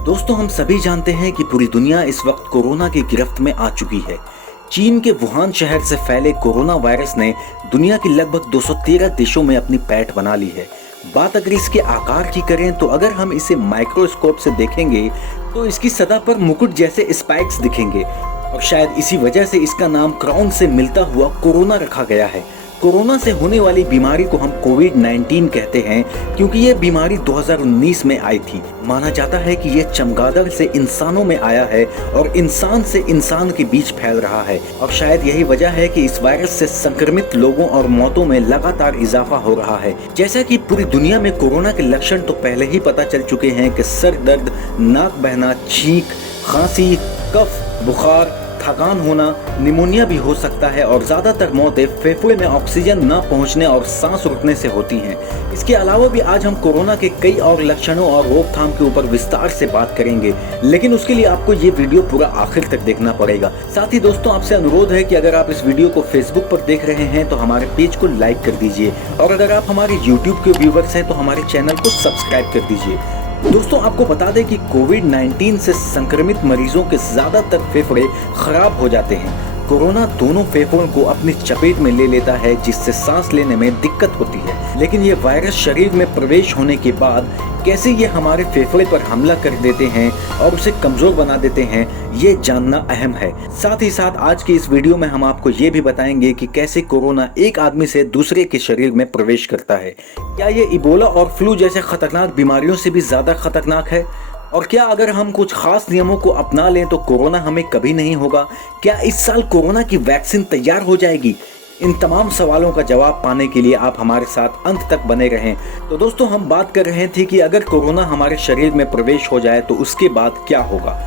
दोस्तों, हम सभी जानते हैं कि पूरी दुनिया इस वक्त कोरोना की गिरफ्त में आ चुकी है। चीन के वुहान शहर से फैले कोरोना वायरस ने दुनिया के लगभग 213 देशों में अपनी पैठ बना ली है। बात अगर इसके आकार की करें तो अगर हम इसे माइक्रोस्कोप से देखेंगे तो इसकी सतह पर मुकुट जैसे स्पाइक्स दिखेंगे और शायद इसी वजह से इसका नाम क्राउन से मिलता हुआ कोरोना रखा गया है। कोरोना से होने वाली बीमारी को हम कोविड-19 कहते हैं क्योंकि ये बीमारी 2019 में आई थी। माना जाता है कि ये चमगादड़ से इंसानों में आया है और इंसान से इंसान के बीच फैल रहा है और शायद यही वजह है कि इस वायरस से संक्रमित लोगों और मौतों में लगातार इजाफा हो रहा है। जैसा कि पूरी दुनिया में कोरोना के लक्षण तो पहले ही पता चल चुके हैं कि सर दर्द, नाक बहना, छींक, खांसी, कफ, बुखार, थकान होना, निमोनिया भी हो सकता है और ज्यादातर मौतें फेफड़े में ऑक्सीजन न पहुंचने और सांस रुकने से होती हैं। इसके अलावा भी आज हम कोरोना के कई और लक्षणों और रोकथाम के ऊपर विस्तार से बात करेंगे, लेकिन उसके लिए आपको ये वीडियो पूरा आखिर तक देखना पड़ेगा। साथ ही दोस्तों, आपसे अनुरोध है कि अगर आप इस वीडियो को फेसबुक पर देख रहे हैं तो हमारे पेज को लाइक कर दीजिए और अगर आप हमारे यूट्यूब के व्यूवर्स हैं तो हमारे चैनल को सब्सक्राइब कर दीजिए। दोस्तों, आपको बता दें कि कोविड-19 से संक्रमित मरीजों के ज्यादातर फेफड़े खराब हो जाते हैं। कोरोना दोनों फेफड़ों को अपनी चपेट में ले लेता है जिससे सांस लेने में दिक्कत होती है, लेकिन ये वायरस शरीर में प्रवेश होने के बाद कैसे ये हमारे फेफड़े पर हमला कर देते हैं और उसे कमजोर बना देते हैं, ये जानना अहम है। साथ ही साथ आज की इस वीडियो में हम आपको ये भी बताएंगे कि कैसे कोरोना एक आदमी से दूसरे के शरीर में प्रवेश करता है। क्या ये इबोला और फ्लू जैसे खतरनाक बीमारियों से भी ज्यादा खतरनाक है? और क्या अगर हम कुछ खास नियमों को अपना लें तो कोरोना हमें कभी नहीं होगा? क्या इस साल कोरोना की वैक्सीन तैयार हो जाएगी? इन तमाम सवालों का जवाब पाने के लिए आप हमारे साथ अंत तक बने रहें। तो दोस्तों, हम बात कर रहे थे कि अगर कोरोना हमारे शरीर में प्रवेश हो जाए तो उसके बाद क्या होगा।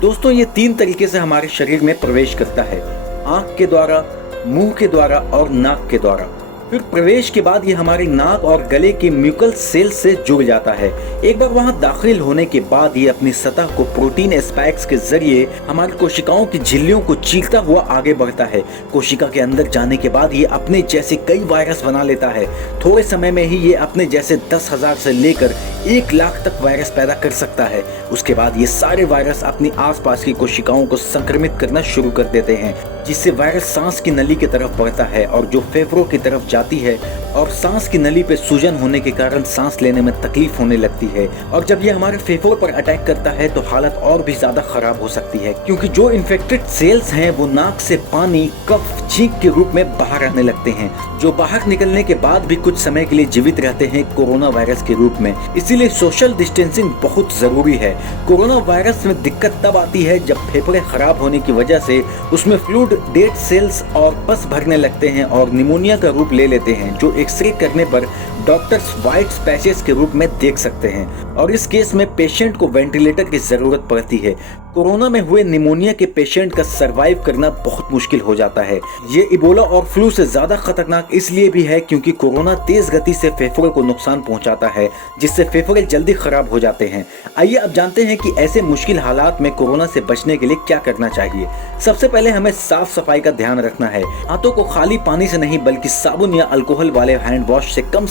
दोस्तों, ये 3 तरीके से हमारे शरीर में प्रवेश करता है: आंख के द्वारा, मुंह के द्वारा और नाक के द्वारा। फिर प्रवेश के बाद ये हमारी नाक और गले के म्यूकल सेल से जुड़ जाता है। एक बार वहां दाखिल होने के बाद ये अपनी सतह को प्रोटीन स्पाइक्स के जरिए हमारी कोशिकाओं की झिल्लियों को चीरता हुआ आगे बढ़ता है। कोशिका के अंदर जाने के बाद ये अपने जैसे कई वायरस बना लेता है। थोड़े समय में ही ये अपने जैसे 10,000 से लेकर 1 लाख तक वायरस पैदा कर सकता है। उसके बाद ये सारे वायरस अपनी आसपास की कोशिकाओं को संक्रमित करना शुरू कर देते हैं, जिससे वायरस सांस की नली की तरफ बढ़ता है और जो फेफड़ों की तरफ जाती है और सांस की नली पे सूजन होने के कारण सांस लेने में तकलीफ होने लगती है। और जब ये हमारे फेफड़ों पर अटैक करता है तो हालत और भी ज्यादा खराब हो सकती है, क्योंकि जो इन्फेक्टेड सेल्स हैं वो नाक से पानी, कफ, छींक के रूप में बाहर आने लगते हैं, जो बाहर निकलने के बाद भी कुछ समय के लिए जीवित रहते हैं कोरोना वायरस के रूप में। इसीलिए सोशल डिस्टेंसिंग बहुत जरूरी है। कोरोना वायरस में दिक्कत तब आती है जब फेफड़े खराब होने की वजह से उसमें फ्लूइड, डेड सेल्स और पस भरने लगते हैं और निमोनिया का रूप ले लेते हैं, जो एक्सरे करने पर डॉक्टर्स व्हाइट पैचेस के रूप में देख सकते हैं और इस केस में पेशेंट को वेंटिलेटर की जरूरत पड़ती है। कोरोना में हुए निमोनिया के पेशेंट का सरवाइव करना बहुत मुश्किल हो जाता है। ये इबोला और फ्लू से ज्यादा खतरनाक इसलिए भी है क्योंकि कोरोना तेज गति से फेफड़ों को नुकसान पहुंचाता है, जिससे फेफड़े जल्दी खराब हो जाते हैं। आइए अब जानते हैं कि ऐसे मुश्किल हालात में कोरोना से बचने के लिए क्या करना चाहिए। सबसे पहले हमें साफ सफाई का ध्यान रखना है। हाथों को खाली पानी से नहीं बल्कि साबुन या अल्कोहल वाले हैंड वॉश से कम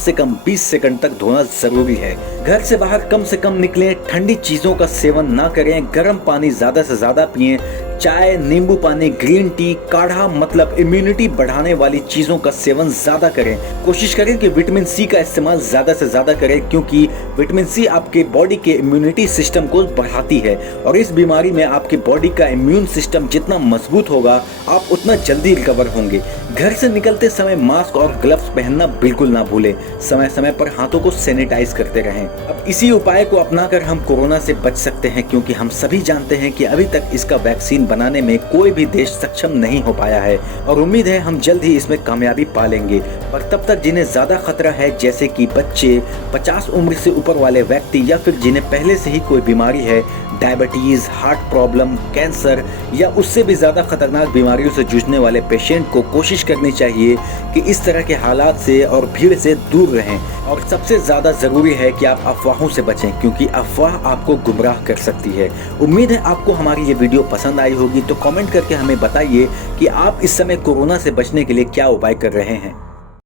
20 सेकंड तक धोना जरूरी है। घर से बाहर कम से कम निकलें, ठंडी चीजों का सेवन ना करें, गर्म पानी ज्यादा से ज्यादा पिएं, चाय, नींबू पानी, ग्रीन टी, काढ़ा मतलब इम्यूनिटी बढ़ाने वाली चीजों का सेवन ज्यादा करें। कोशिश करें कि विटामिन सी का इस्तेमाल ज्यादा से ज्यादा करें, क्योंकि विटामिन सी आपके बॉडी के इम्यूनिटी सिस्टम को बढ़ाती है और इस बीमारी में आपके बॉडी का इम्यून सिस्टम जितना मजबूत होगा आप उतना जल्दी रिकवर होंगे। घर से निकलते समय मास्क और ग्लव्स पहनना बिल्कुल ना भूलें। समय समय पर हाथों को सैनिटाइज करते रहें। अब इसी उपाय को अपनाकर हम कोरोना से बच सकते हैं, क्योंकि हम सभी जानते हैं कि अभी तक इसका वैक्सीन बनाने में कोई भी देश सक्षम नहीं हो पाया है और उम्मीद है हम जल्द ही इसमें कामयाबी पा लेंगे। पर तब तक जिन्हें ज्यादा खतरा है, जैसे कि बच्चे, 50 उम्र से ऊपर वाले व्यक्ति या फिर जिन्हें पहले से ही कोई बीमारी है, डायबिटीज, हार्ट प्रॉब्लम, कैंसर या उससे भी ज्यादा खतरनाक बीमारियों से जूझने वाले पेशेंट को कोशिश करनी चाहिए कि इस तरह के हालात से और भीड़ से दूर रहें। और सबसे ज्यादा जरूरी है कि आप अफवाहों से बचें, क्योंकि अफवाह आपको गुमराह कर सकती है। उम्मीद है आपको हमारी ये वीडियो पसंद आई होगी, तो कमेंट करके हमें बताइए कि आप इस समय कोरोना से बचने के लिए क्या उपाय कर रहे हैं।